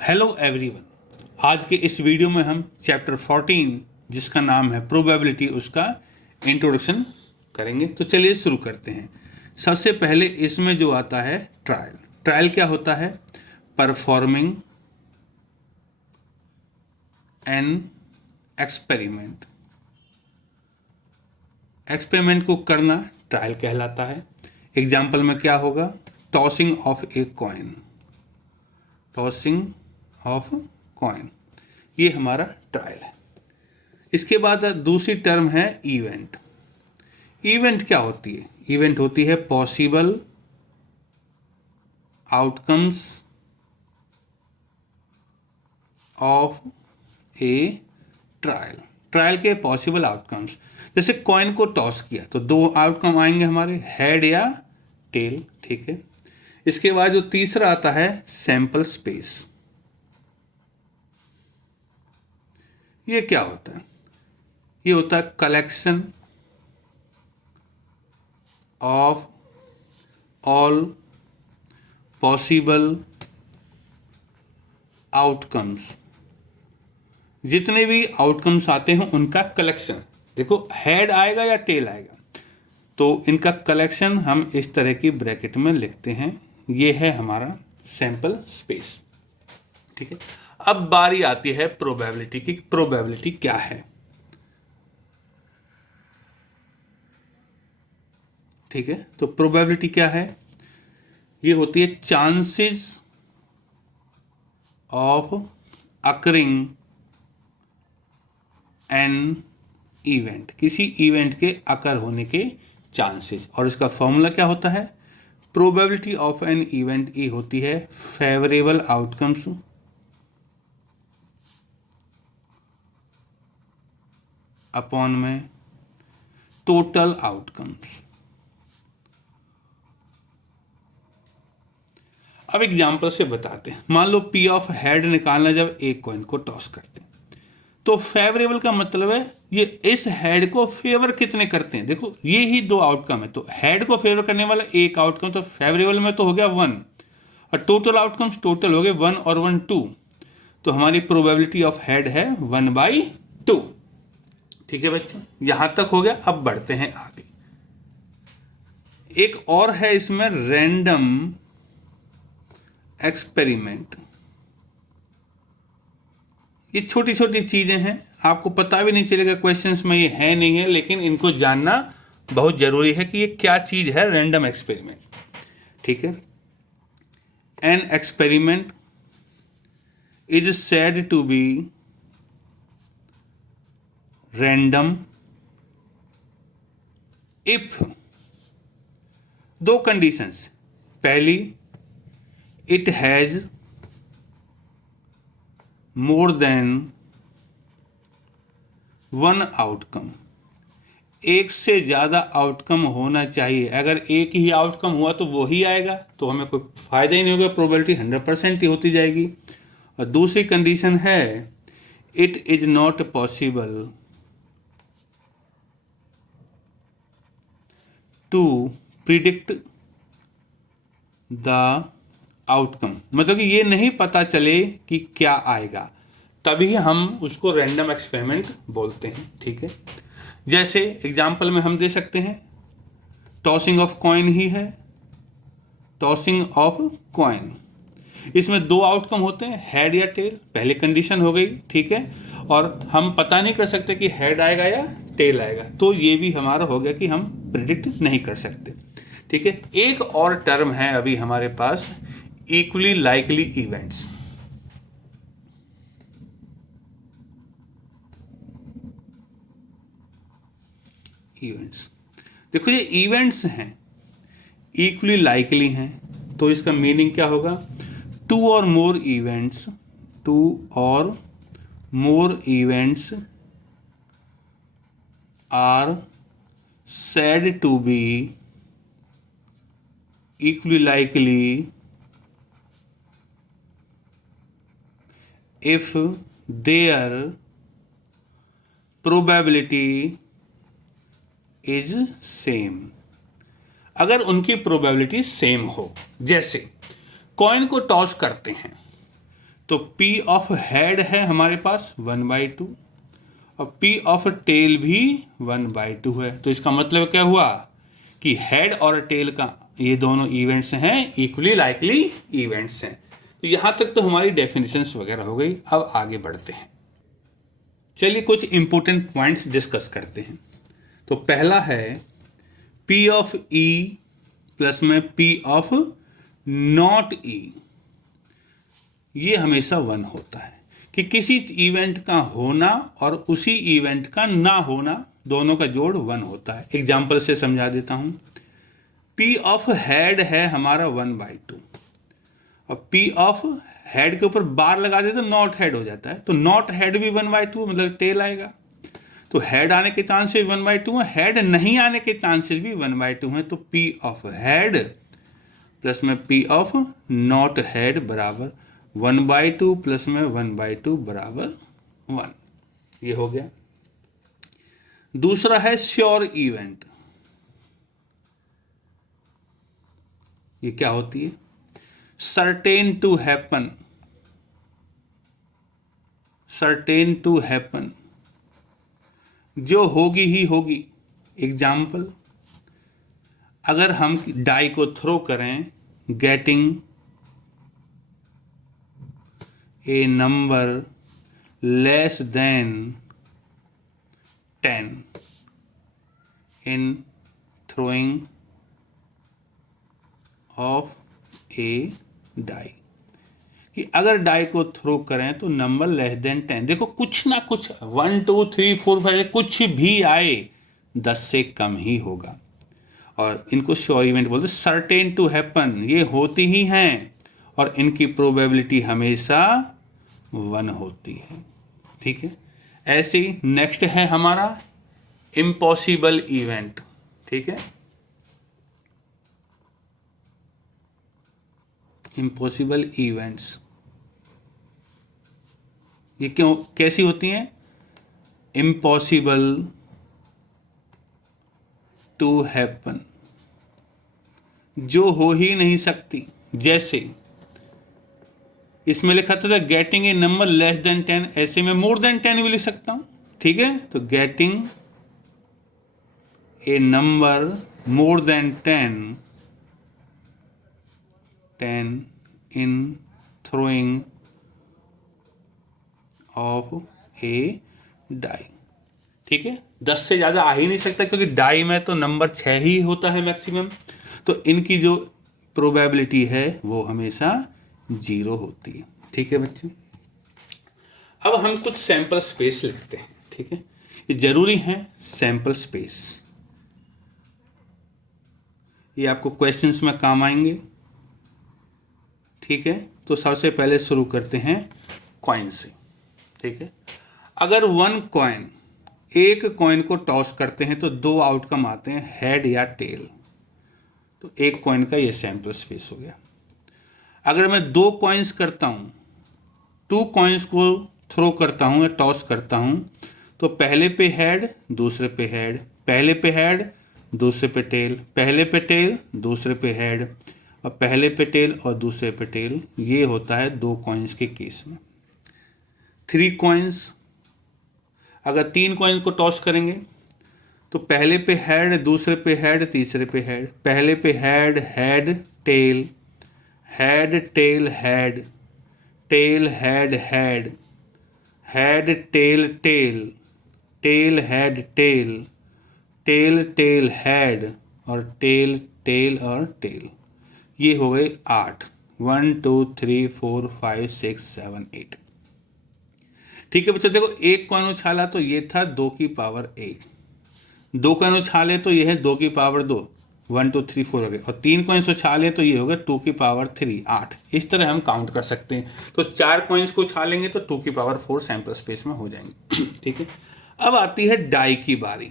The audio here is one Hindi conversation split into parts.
Hello everyone. आज के इस वीडियो में हम चैप्टर 14 जिसका नाम है प्रोबेबिलिटी उसका इंट्रोडक्शन करेंगे। तो चलिए शुरू करते हैं। सबसे पहले इसमें जो आता है ट्रायल। ट्रायल क्या होता है? Performing an experiment. एक्सपेरिमेंट को करना ट्रायल कहलाता है। एग्जाम्पल में क्या होगा? Tossing of a coin. Tossing of coin, ये हमारा ट्रायल है। इसके बाद दूसरी टर्म है इवेंट। इवेंट क्या होती है? इवेंट होती है possible outcomes of A trial. Trial के पॉसिबल आउटकम्स, जैसे कॉइन को टॉस किया तो दो आउटकम आएंगे हमारे, हेड या टेल। ठीक है। इसके बाद जो तीसरा आता है सैंपल स्पेस। ये क्या होता है? ये होता है collection of all possible outcomes. जितने भी आउटकम्स आते हैं उनका कलेक्शन। देखो हेड आएगा या टेल आएगा, तो इनका कलेक्शन हम इस तरह की ब्रैकेट में लिखते हैं। ये है हमारा सैंपल स्पेस। ठीक है। अब बारी आती है प्रोबेबिलिटी की। प्रोबेबिलिटी क्या है? ठीक है। तो प्रोबेबिलिटी क्या है? ये होती है chances of occurring an event. किसी इवेंट के अकर होने के चांसेस। और इसका फॉर्मूला क्या होता है? प्रोबेबिलिटी ऑफ एन इवेंट ये होती है फेवरेबल आउटकम्स अपॉन में टोटल आउटकम्स। अब एग्जांपल से बताते हैं। मान लो पी ऑफ हेड निकालना, जब एक कॉइन को टॉस करते हैं तो फेवरेबल का मतलब है ये इस हेड को फेवर कितने करते हैं। देखो ये ही दो आउटकम है, तो हेड को फेवर करने वाला एक आउटकम, तो फेवरेबल में तो हो गया 1 और टोटल आउटकम्स टोटल हो गए 1 और 1 2। तो हमारी प्रोबेबिलिटी ऑफ हेड है 1/2। ठीक है बच्चों, यहां तक हो गया। अब बढ़ते हैं आगे। एक और है इसमें रैंडम एक्सपेरिमेंट। ये छोटी छोटी चीजें हैं, आपको पता भी नहीं चलेगा क्वेश्चंस में ये है नहीं है, लेकिन इनको जानना बहुत जरूरी है कि ये क्या चीज है रैंडम एक्सपेरिमेंट। ठीक है। An experiment is said to be random if दो कंडीशंस। पहली, it has more than one outcome. एक से ज्यादा आउटकम होना चाहिए। अगर एक ही आउटकम हुआ तो वो ही आएगा, तो हमें कोई फायदा ही नहीं होगा, प्रोबेबिलिटी 100% ही होती जाएगी। और दूसरी कंडीशन है it is not possible to predict the outcome. मतलब कि ये नहीं पता चले कि क्या आएगा, तभी हम उसको रैंडम एक्सपेरिमेंट बोलते हैं। ठीक है। जैसे एग्जाम्पल में हम दे सकते हैं टॉसिंग ऑफ कॉइन ही है। टॉसिंग ऑफ कॉइन, इसमें दो आउटकम होते हैं, हेड या टेल। पहली कंडीशन हो गई। ठीक है। और हम पता नहीं कर सकते कि हेड आएगा या टेल आएगा, तो ये भी हमारा हो गया कि हम प्रिडिक्ट नहीं कर सकते। ठीक है। एक और टर्म है अभी हमारे पास, इक्वली लाइकली इवेंट्स। इवेंट्स, देखो ये इवेंट्स हैं, इक्वली लाइकली हैं, तो इसका मीनिंग क्या होगा? To or more events, two or more events are said to be equally likely if their probability is same। अगर उनकी प्रोबेबिलिटी सेम हो। जैसे कॉइन को टॉस करते हैं तो P ऑफ हेड है हमारे पास 1/2 और P ऑफ टेल भी 1/2 है। तो इसका मतलब क्या हुआ कि हेड और टेल का ये दोनों इवेंट्स हैं इक्वली लाइकली इवेंट्स हैं। तो यहाँ तक तो हमारी डेफिनेशंस वगैरह हो गई। अब आगे बढ़ते हैं, चलिए कुछ इंपॉर्टेंट पॉइंट्स डिस्कस करते हैं। तो पहला है P ऑफ E प्लस में P ऑफ नॉट E, ये हमेशा 1 होता है कि किसी इवेंट का होना और उसी इवेंट का ना होना दोनों का जोड़ 1 होता है। एग्जाम्पल से समझा देता हूँ। P ऑफ हेड है हमारा 1/2 और P ऑफ हेड के ऊपर बार लगा देते तो नॉट हेड हो जाता है, तो नॉट हेड भी 1/2 मतलब टेल आएगा। तो हेड आने के चांसेस 1/2 हैं, हेड नहीं आने के चांसेस भी 1/2 हैं। तो P ऑफ हेड प्लस में P ऑफ नॉट हेड बराबर 1/2 प्लस में 1/2 बराबर 1, ये हो गया। दूसरा है श्योर इवेंट, ये क्या होती है? Certain to happen, certain to happen, जो होगी ही होगी। एग्जाम्पल, अगर हम डाई को थ्रो करें getting a number less than 10 in throwing of a die, कि अगर डाई को थ्रो करें तो नंबर लेस देन 10, देखो कुछ ना कुछ 1 2 3 4 5 कुछ भी आए 10 से कम ही होगा। और इनको श्योर इवेंट बोलते हैं। सर्टेन टू हैपन, ये होती ही हैं और इनकी प्रोबेबिलिटी हमेशा 1 होती है। ठीक है, ऐसे ही नेक्स्ट है हमारा इम्पॉसिबल इवेंट। ठीक है, इम्पॉसिबल इवेंट्स ये क्यों कैसी होती हैं? इम्पॉसिबल टू हैपन, जो हो ही नहीं सकती। जैसे इसमें लिखा था getting a number less than 10, ऐसे में मोर देन 10 भी लिख सकता हूं। ठीक है, तो getting a number more than 10 in throwing of a die. ठीक है, 10 से ज़्यादा आ ही नहीं सकता क्योंकि डाई में तो नंबर 6 ही होता है मैक्सिमम। तो इनकी जो प्रोबेबिलिटी है वो हमेशा 0 होती है। ठीक है बच्चे, अब हम कुछ सैंपल स्पेस लिखते हैं। ठीक है, ये जरूरी है सैंपल स्पेस, ये आपको क्वेश्चंस में काम आएंगे। ठीक है, तो सबसे पहले शुरू करते हैं कॉइन से। ठीक है, अगर एक कॉइन को टॉस करते हैं तो 2 आउटकम आते हैं, हेड या टेल। तो एक कॉइन का ये सैंपल स्पेस हो गया। अगर मैं 2 कॉइन्स करता हूँ, 2 कॉइन्स को थ्रो करता हूँ या टॉस करता हूँ, तो पहले पे हेड दूसरे पे हेड, पहले पे हेड दूसरे पे टेल, पहले पे टेल दूसरे पे हेड और पहले पे टेल और दूसरे पे टेल। ये होता है 2 कॉइन्स के केस में। 3 कॉइन्स, अगर 3 कॉइन्स को टॉस करेंगे तो पहले पे हेड दूसरे पे हेड तीसरे पे हेड, पहले पे head head tail, head tail head, tail head head, head tail tail, tail head tail, tail tail head और टेल टेल और टेल। ये हो गए 8, 1 2 3 4 5 6 7 8। ठीक है बच्चों, देखो एक कॉइन उछाला तो ये था 2 की पावर 1, 2 कॉइन उछाले तो ये है 2 की पावर 2, 1 2 3 4 हो गए, और 3 कॉइन्स उछाले तो ये हो गया 2 की पावर 3 8। इस तरह हम काउंट कर सकते हैं। तो 4 कॉइन्स को उछालेंगे तो 2 की पावर 4 सैंपल स्पेस में हो जाएंगे। ठीक है, अब आती है डाई की बारी।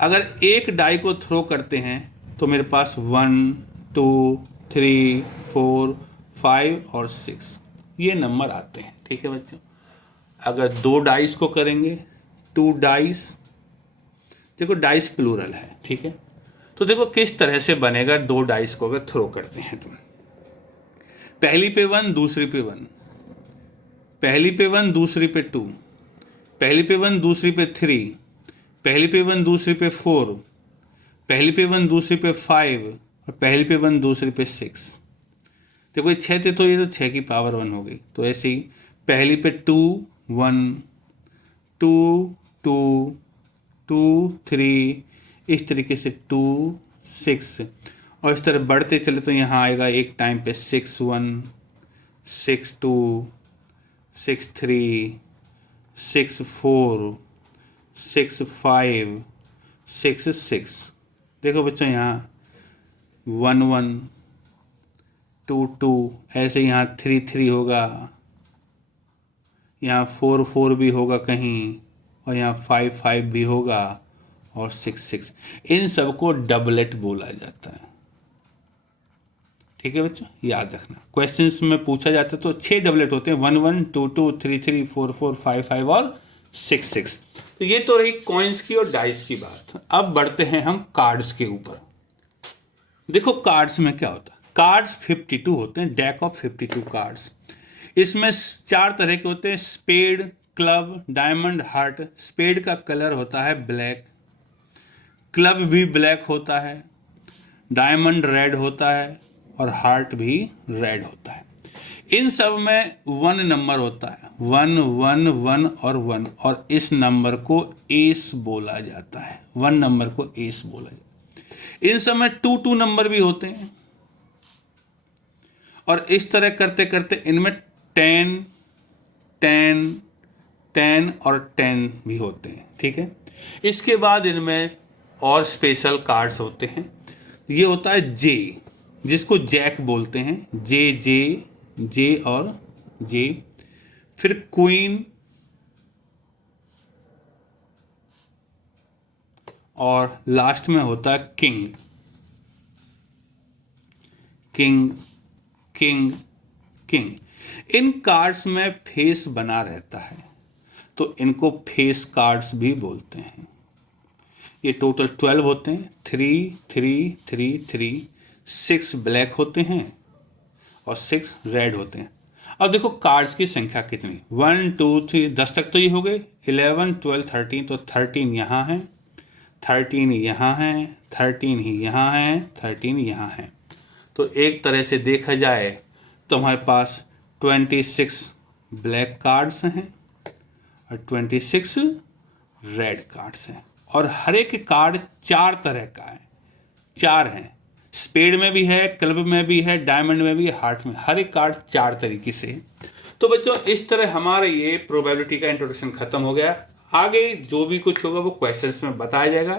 अगर एक डाई को थ्रो करते हैं तो मेरे पास 1 2 3 4 5 और 6 ये नंबर आते हैं। ठीक है बच्चों, अगर 2 डाइस को करेंगे 2 डाइस, देखो डाइस प्लूरल है। ठीक है, तो देखो किस तरह से बनेगा 2 डाइस को अगर थ्रो करते हैं तो पहली पे 1, दूसरी पे 1, पहली पे 1, दूसरी पे 2, पहली पे 1, दूसरी पे 3, पहली पे 1, दूसरी पे 4, पहली पे 1, दूसरी पे 5 और पहली पे 1, दूसरी पे 6। देखो ये 6 थे तो ये तो 6 की पावर 1 हो गई। तो ऐसे ही पहली पे 2 1 2 2 2 3, इस तरीके से 2 6 और इस तरह बढ़ते चले तो यहाँ आएगा एक टाइम पे 6 1 6 2 6 3 6 4 6 5 6 6। देखो बच्चों यहाँ 1 1 2 2, ऐसे यहाँ 3 3 होगा, यहाँ 4 4 भी होगा कहीं और यहाँ 5 5 भी होगा और 6 6। इन सबको डबलेट बोला जाता है। ठीक है बच्चों, याद रखना। क्वेश्चंस में पूछा जाता है तो 6 डबलेट होते हैं, 1 1 2 2 3 3 4 4 5 5 और 6 6। तो ये तो रही कॉइन्स की और डाइस की बात। अब बढ़ते हैं हम कार्ड्स के ऊपर। देखो कार्ड्स में क्या होता है, कार्ड्स 52 होते हैं, डेक ऑफ 52 कार्ड्स। इसमें 4 तरह के होते हैं, spade, club, diamond, heart. Spade का कलर होता है ब्लैक, क्लब भी ब्लैक होता है, डायमंड रेड होता है और हार्ट भी रेड होता है। इन सब में 1 नंबर होता है, 1 1 1 और 1, और इस नंबर को एस बोला जाता है। 1 नंबर को एस बोला जाता है। इन सब में 2 2 नंबर भी होते हैं और इस तरह करते करते इनमें 10 10 10 और 10 भी होते हैं। ठीक है, इसके बाद इनमें और स्पेशल कार्ड्स होते हैं। ये होता है जे, जिसको जैक बोलते हैं, जे जे जे और जे। फिर क्वीन और लास्ट में होता है किंग। King king king. इन कार्ड्स में फेस बना रहता है तो इनको फेस कार्ड्स भी बोलते हैं। ये टोटल 12 होते हैं, 3 3 3 3, 6 ब्लैक होते हैं और 6 रेड होते हैं। अब देखो कार्ड्स की संख्या कितनी, 1 2 3 10 तक तो ये हो गए, 11 12 13, तो 13 यहाँ है, 13 यहाँ है, 13 ही यहाँ है, 13 यहाँ है। तो एक तरह से देखा जाए तो हमारे पास 26 ब्लैक कार्ड्स हैं और 26 रेड कार्ड्स हैं, और हर एक कार्ड 4 तरह का है, 4 हैं। स्पेड में भी है, क्लब में भी है, डायमंड में भी है, हार्ट में, हर एक कार्ड 4 तरीके से। तो बच्चों इस तरह हमारा ये प्रोबेबिलिटी का इंट्रोडक्शन खत्म हो गया। आगे जो भी कुछ होगा वो क्वेश्चंस में बताया जाएगा।